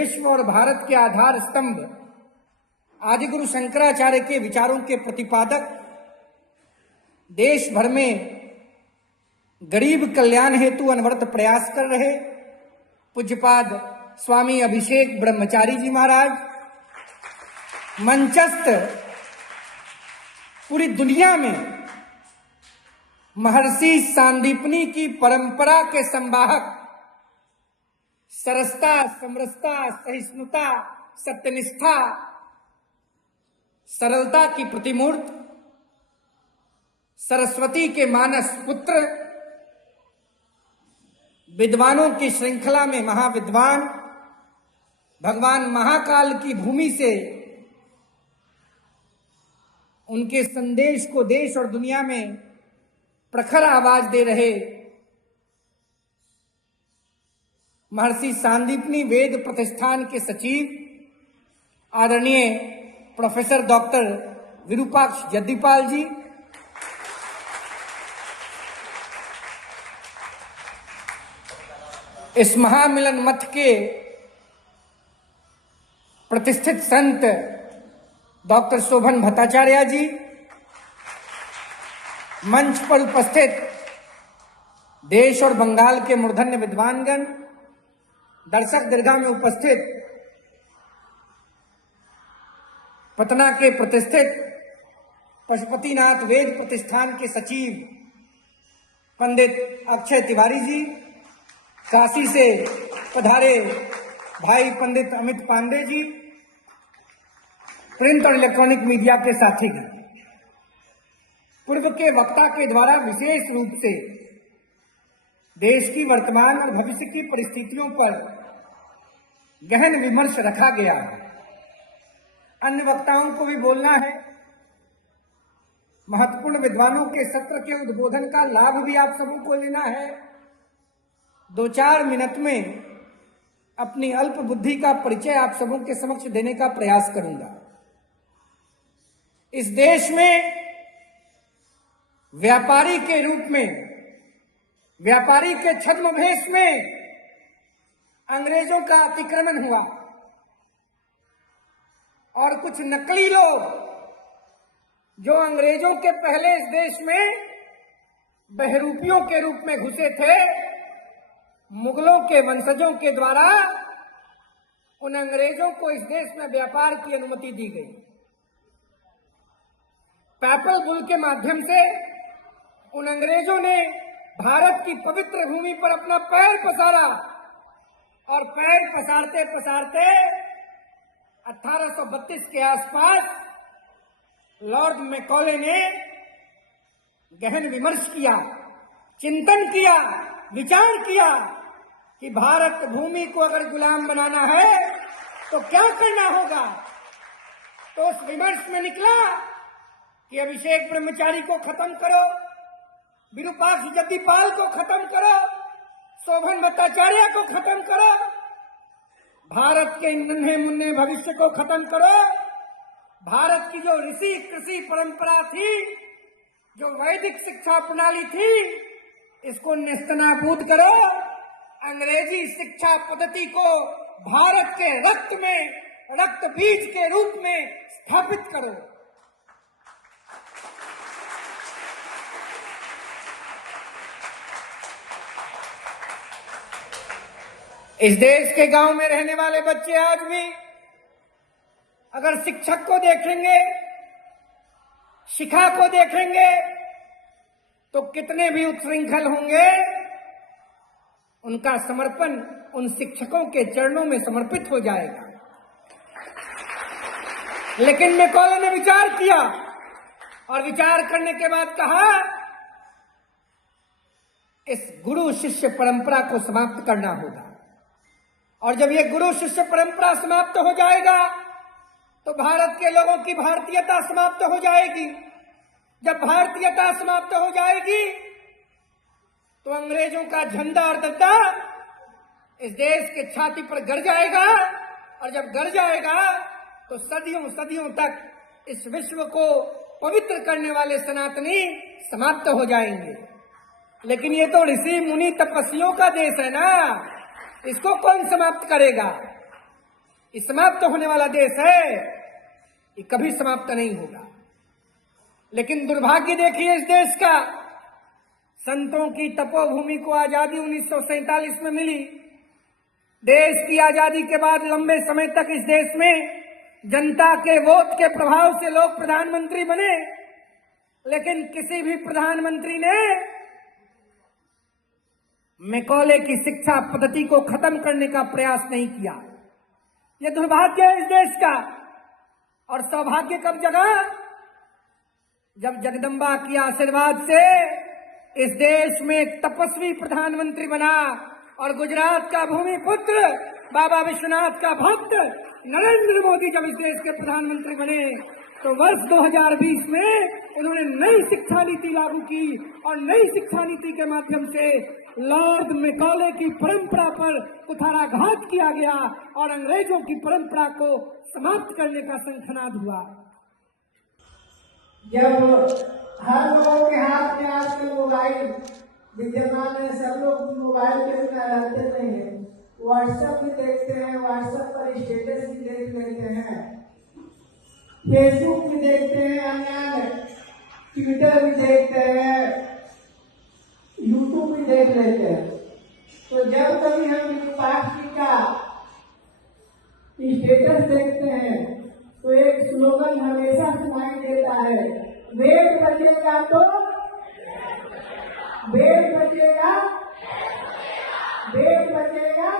विश्व और भारत के आधार स्तंभ आदिगुरु शंकराचार्य के विचारों के प्रतिपादक, देश भर में गरीब कल्याण हेतु अनवरत प्रयास कर रहे पूज्यपाद स्वामी अभिषेक ब्रह्मचारी जी महाराज मंचस्थ पूरी दुनिया में महर्षि सांदीपनी की परंपरा के संवाहक, सरसता, समरसता, सहिष्णुता, सत्यनिष्ठा, सरलता की प्रतिमूर्त, सरस्वती के मानस पुत्र, विद्वानों की श्रृंखला में महाविद्वान, भगवान महाकाल की भूमि से उनके संदेश को देश और दुनिया में प्रखर आवाज दे रहे महर्षि सांदीपनी वेद प्रतिष्ठान के सचिव आदरणीय प्रोफेसर डॉक्टर विरूपाक्ष जद्दीपाल जी, इस महामिलन मठ के प्रतिष्ठित संत डॉक्टर शोभन भट्टाचार्य जी, मंच पर उपस्थित देश और बंगाल के मूर्धन्य विद्वानगण, दर्शक दीर्घा में उपस्थित पटना के प्रतिष्ठित पशुपतिनाथ वेद प्रतिष्ठान के सचिव पंडित अक्षय तिवारी जी, काशी से पधारे भाई पंडित अमित पांडे जी, प्रिंट और इलेक्ट्रॉनिक मीडिया के साथीगण, पूर्व के वक्ता के द्वारा विशेष रूप से देश की वर्तमान और भविष्य की परिस्थितियों पर गहन विमर्श रखा गया है। अन्य वक्ताओं को भी बोलना है, महत्वपूर्ण विद्वानों के सत्र के उद्बोधन का लाभ भी आप सबों को लेना है। 2-4 मिनट में अपनी अल्प बुद्धि का परिचय आप सबों के समक्ष देने का प्रयास करूंगा। इस देश में व्यापारी के रूप में, व्यापारी के छद्मवेश में अंग्रेजों का अतिक्रमण हुआ और कुछ नकली लोग जो अंग्रेजों के पहले इस देश में बहरूपियों के रूप में घुसे थे, मुगलों के वंशजों के द्वारा उन अंग्रेजों को इस देश में व्यापार की अनुमति दी गई। पैपल बुल के माध्यम से उन अंग्रेजों ने भारत की पवित्र भूमि पर अपना पैर पसारा और पैर पसारते पसारते 1832 के आसपास लॉर्ड मैकॉले ने गहन विमर्श किया, चिंतन किया, विचार किया कि भारत भूमि को अगर गुलाम बनाना है तो क्या करना होगा। तो उस विमर्श में निकला कि अभिषेक ब्रह्मचारी को खत्म करो, विरूपाक्ष जद्दीपाल को खत्म करो, शोभन भट्टाचार्य को खत्म करो, भारत के नन्हे मुन्ने भविष्य को खत्म करो, भारत की जो ऋषि कृषि परंपरा थी, जो वैदिक शिक्षा प्रणाली थी, इसको नेस्तनाबूद करो, अंग्रेजी शिक्षा पद्धति को भारत के रक्त में, रक्त बीज के रूप में स्थापित करो। इस देश के गांव में रहने वाले बच्चे आज भी अगर शिक्षक को देखेंगे, शिखा को देखेंगे, तो कितने भी उत्श्रृंखल होंगे, उनका समर्पण उन शिक्षकों के चरणों में समर्पित हो जाएगा। लेकिन मैकॉले ने विचार किया और विचार करने के बाद कहा, इस गुरु शिष्य परंपरा को समाप्त करना होगा। और जब ये गुरु शिष्य परंपरा समाप्त हो जाएगा तो भारत के लोगों की भारतीयता समाप्त हो जाएगी। जब भारतीयता समाप्त हो जाएगी तो अंग्रेजों का झंडा और दद्दा इस देश के छाती पर गड़ जाएगा, और जब गड़ जाएगा तो सदियों सदियों तक इस विश्व को पवित्र करने वाले सनातनी समाप्त हो जाएंगे। लेकिन ये तो ऋषि मुनि तपस्वियों का देश है ना, इसको कौन समाप्त करेगा। ये समाप्त होने वाला देश है, ये कभी समाप्त नहीं होगा। लेकिन दुर्भाग्य देखिए इस देश का, संतों की तपोभूमि को आजादी 1947 में मिली। देश की आजादी के बाद लंबे समय तक इस देश में जनता के वोट के प्रभाव से लोग प्रधानमंत्री बने, लेकिन किसी भी प्रधानमंत्री ने मैकॉले की शिक्षा पद्धति को खत्म करने का प्रयास नहीं किया। यह दुर्भाग्य है इस देश का। और सौभाग्य कब जगा? जब जगदम्बा के आशीर्वाद से इस देश में एक तपस्वी प्रधानमंत्री बना और गुजरात का भूमि पुत्र, बाबा विश्वनाथ का भक्त नरेंद्र मोदी जब इस देश के प्रधानमंत्री बने तो वर्ष 2020 में उन्होंने नई शिक्षा नीति लागू की और नई शिक्षा नीति के माध्यम से लॉर्ड मैकॉले की परंपरा पर कुठाराघात किया गया और अंग्रेजों की परंपरा को समाप्त करने का शंखनाद हुआ। जब हर लोगों के हाथ में आजकल मोबाइल विद्यमान है, सब लोग मोबाइल के बिना रहते नहीं है। व्हाट्सएप भी देखते हैं, व्हाट्सएप पर स्टेटस भी देख लेते हैं, फेसबुक भी देखते हैं, अन्य ट्विटर भी देखते हैं, यूट्यूब भी देख लेते हैं। तो जब कभी हम पार्टी का स्टेटस देखते हैं तो एक स्लोगन हमेशा सुनाई देता है, वेद बचेगा तो वेद बचेगा, वेद बचेगा।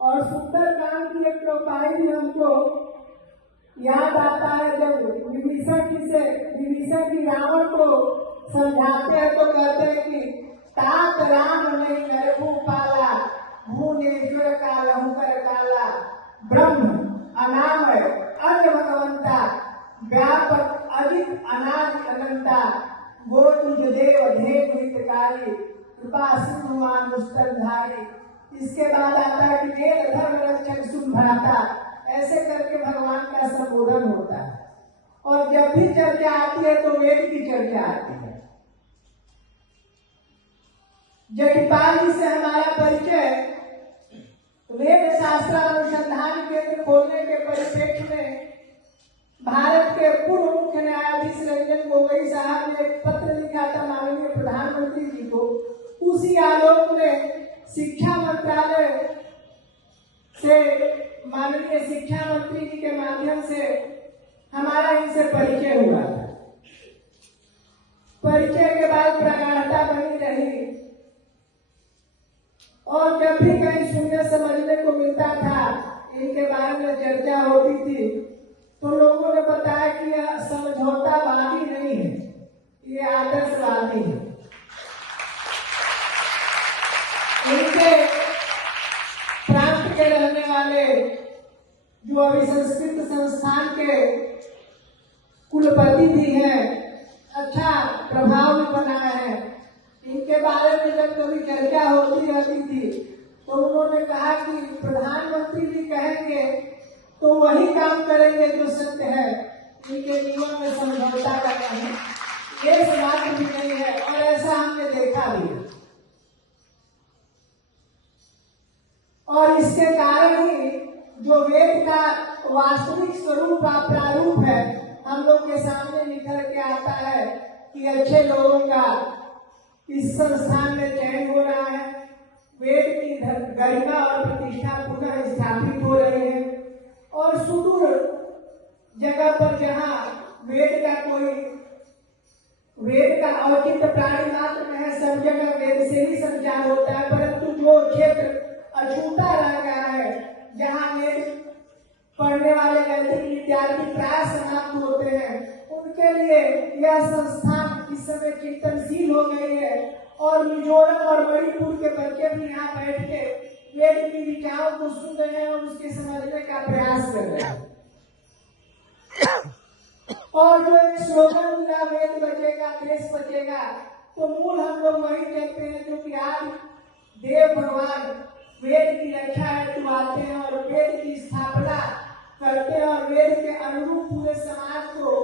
और सुंदरकांड की एक चौपाई भी हमको याद आता है, जब विभीषण की रावण को समझाते हैं तो कहते हैं कि तात राम नहीं नरभू पाला, भुवनेश्वर का लहुकर काला, ब्रह्म अनामय अन्य भगवंता, व्यापक अधिक अनादि अनंता, गोविंद देव धेव हितकारी, कृपा सिंधुमान दुष्टधारी। इसके बाद आता है कि वेद धर्म रक्षक सुभ्राता, ऐसे करके भगवान का संबोधन होता है। और जब भी चर्चा आती है तो वेद की चर्चा आती है। जटिपाल जी से हमारा परिचय वेद शास्त्र अनुसंधान केंद्र खोलने के परिप्रेक्ष्य में भारत के पूर्व मुख्य न्यायाधीश रंजन गोगोई साहब ने एक पत्र लिखा था माननीय प्रधानमंत्री जी को। उसी आलोक में शिक्षा मंत्रालय से माननीय शिक्षा मंत्री जी के माध्यम से हमारा इनसे परिचय हुआ था। परिचय के बाद प्रगाढ़ता बनी रही और जब भी कहीं सुनने समझने को मिलता था, इनके बारे में चर्चा होती थी, तो लोगों ने बताया कि यह समझौतावादी नहीं है, ये आदर्शवादी है। इनके प्रांत के रहने वाले जो अभी संस्कृत संस्थान के कुलपति भी हैं, अच्छा प्रभाव भी बना है। इनके बारे में जब कभी चर्चा होती रहती थी तो उन्होंने कहा कि प्रधानमंत्री जी कहेंगे तो वही काम करेंगे जो सत्य है, इनके जीवन में समझौता का नहीं, ये बात भी नहीं है। और ऐसा हमने देखा भी है। और इसके कारण ही जो वेद का वास्तविक स्वरूप का प्रारूप है हम लोग के सामने निकल के आता है कि अच्छे लोगों का इस संस्थान में चयन हो रहा है, वेद की गरिमा और प्रतिष्ठा पुनः स्थापित हो रही है। और सुदूर जगह पर जहाँ वेद का औचित्य प्राणी मात्र में है, सब जगह वेद से ही संचार होता है। परंतु जो क्षेत्र अछूता रह गया है, जहाँ वेद पढ़ने वाले नैतिक विद्यार्थी प्राय समाप्त होते हैं, उनके लिए यह संस्थान इस समय चिंतनशील हो गई है। और मिजोरम और मणिपुर के बच्चे भी यहाँ बैठ के वेद की विचारों को सुन रहे हैं और उसके समझने का प्रयास कर रहे हैं। और जो एक स्लोगन मिला, वेद बचेगा देश बचेगा, तो मूल हम लोग वही कहते हैं जो कि आज देव भगवान वेद की रक्षा हेतु आते हैं और वेद की स्थापना करते हैं और वेद के अनुरूप पूरे समाज को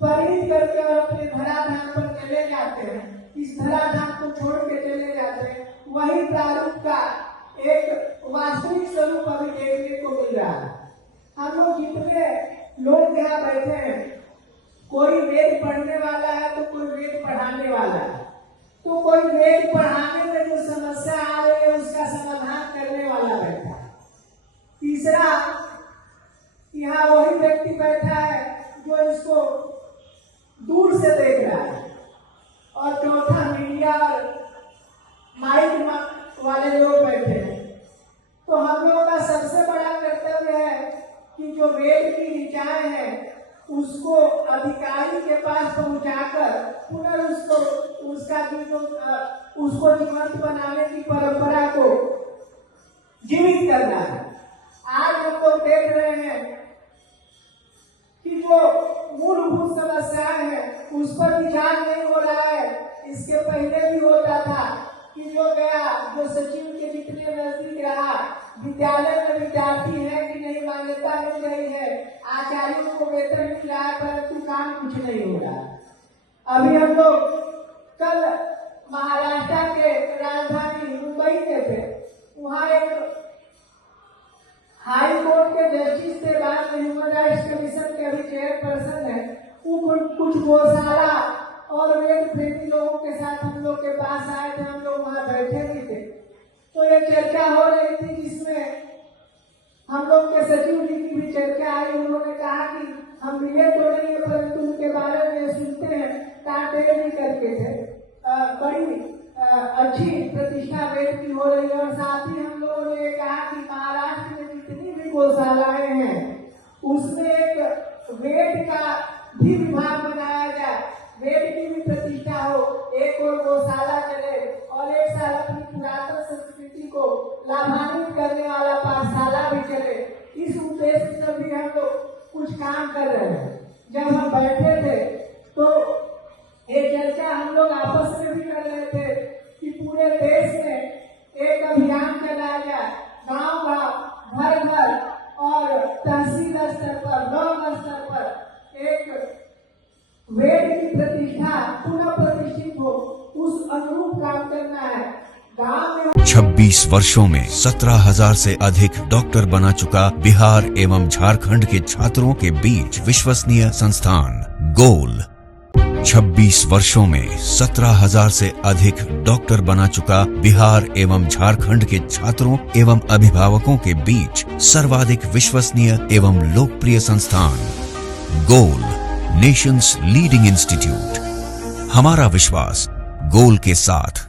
परिणित करके और अपने धराधाम पर चले जाते हैं। इस धराधाम को छोड़ के चले जाते हैं। वही प्रारूप का एक वास्तविक स्वरूप अभी देखने को मिल रहा है। हम लोग जितने लोग यहाँ बैठे हैं, कोई वेद पढ़ने वाला है तो कोई वेद पढ़ाने वाला है, तो कोई वेद पढ़ाने में जो समस्या आ रही है उसका समाधान करने वाला बैठा है। तीसरा, यहाँ वही व्यक्ति बैठा है जो इसको दूर से देख रहा है, और चौथा मीडिया और माइक वाले लोग बैठे हैं। तो हम लोगों का सबसे बड़ा कर्तव्य है कि जो वेद की ऋचाएं हैं उसको अधिकारी के पास पहुंचाकर पुनः उसको जीवंत बनाने की परंपरा को जीवित करना है। आज हम लोग देख रहे हैं कि जो मूलभूत समस्याएं हैं उस पर विचार नहीं हो रहा है। इसके पहले भी होता था कि जो सचिव के जितने नजदीक रहा, विद्यालय में विद्यार्थी है कि नहीं, मान्यता मिल रही है, आचार्यों को वेतन मिल रहा है, परंतु काम कुछ नहीं हो रहा। अभी हम लोग कल महाराष्ट्र के राजधानी मुंबई में थे, वहाँ एक हाई कोर्ट के जस्टिस से बात नहीं, ह्यूमन राइट्स कमीशन के अभी चेयरपर्सन है, वो कुछ गौशाला और वेद प्रेमी लोगों के साथ हम लोग के पास आए थे। हम लोग वहाँ बैठे भी थे, तो ये चर्चा हो रही थी जिसमें हम लोग के सचिव जी की भी चर्चा आई। उन्होंने कहा कि हम मिले तो नहीं है, परंतु उनके बारे में सुनते हैं, ताटे भी करके थे। बड़ी अच्छी प्रतिष्ठा वेद की हो रही है। और साथ ही हम लोगों ने कहा कि महाराष्ट्र में जितनी भी गौशालाएं हैं उसमें एक वेद का भी विभाग बनाया जाए, वेद की भी प्रतिष्ठा हो, एक और गौशाला चले और एक साल अपनी पुरातन संस्कृति को लाभान्वित करने वाला पाठशाला भी चले। इस उद्देश्य से भी हम लोग कुछ काम कर रहे हैं। जब हम बैठे थे तो एक चर्चा हम लोग आपस में भी कर रहे थे कि पूरे देश में एक अभियान चलाया जाए, गांव-गांव, घर-घर और तहसील स्तर पर, ब्लॉक स्तर पर एक वेद की प्रतिष्ठा पुनः प्रतिष्ठित हो, उस अनुरूप काम करना है। गांव में 26 वर्षों में 17,000 से अधिक डॉक्टर बना चुका बिहार एवं झारखंड के छात्रों के बीच विश्वसनीय संस्थान गोल। 26 वर्षों में 17,000 से अधिक डॉक्टर बना चुका बिहार एवं झारखंड के छात्रों एवं अभिभावकों के बीच सर्वाधिक विश्वसनीय एवं लोकप्रिय संस्थान गोल, नेशंस लीडिंग इंस्टीट्यूट। हमारा विश्वास गोल के साथ।